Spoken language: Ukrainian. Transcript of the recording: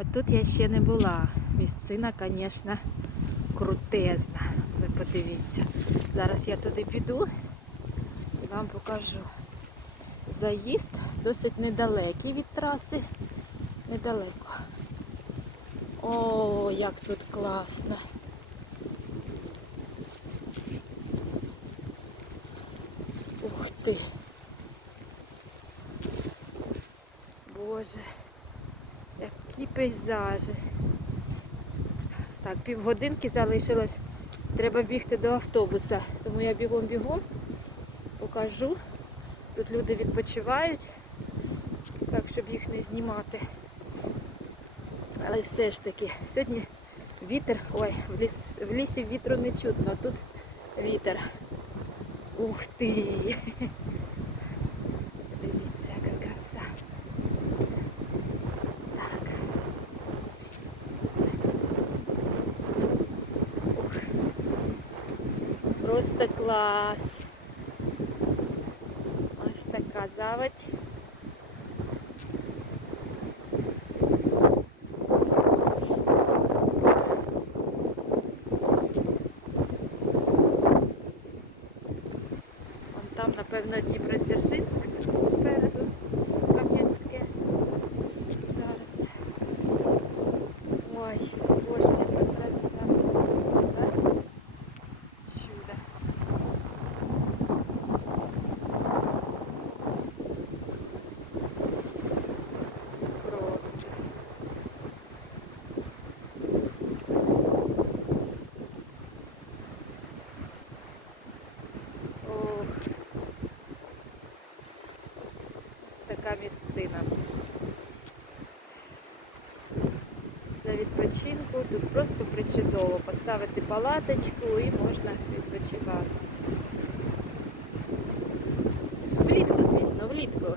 От тут я ще не була. Місцина, звісно, крутезна. Ви подивіться. Зараз я туди піду і вам покажу. Заїзд досить недалекий від траси. Недалеко. О, як тут класно. Ух ти. Боже, які пейзажі. Так, півгодинки залишилось. Треба бігти до автобуса. Тому я бігом-бігом покажу. Тут люди відпочивають, так, щоб їх не знімати. Але все ж таки, сьогодні вітер, ой, в, ліс, в лісі вітру не чутно, а тут вітер. Ух ти! Просто клас. Ось така заводь. Вон там, напевно, Дніпродзержинськ така місцина. Для відпочинку тут просто причудово. Поставити палаточку і можна відпочивати. Влітку, звісно, влітку.